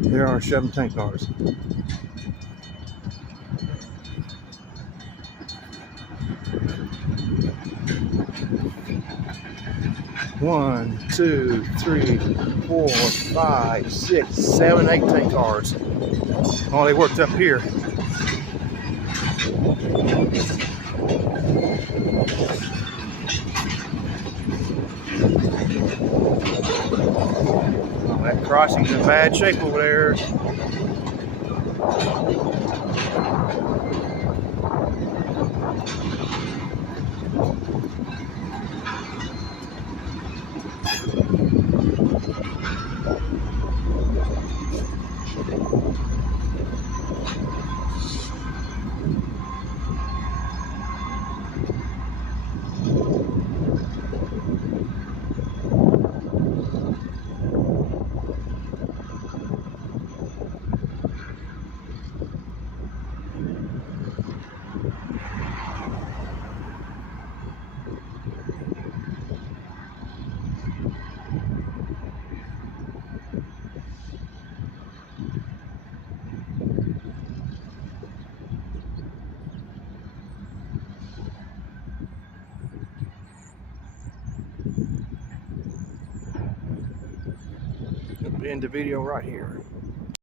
There are 7 tank cars. One, two, three, 4, 5, 6, 7, 8 tank cars. Oh, they worked up here. Oh, that crossing's in bad shape over there. End the video right here.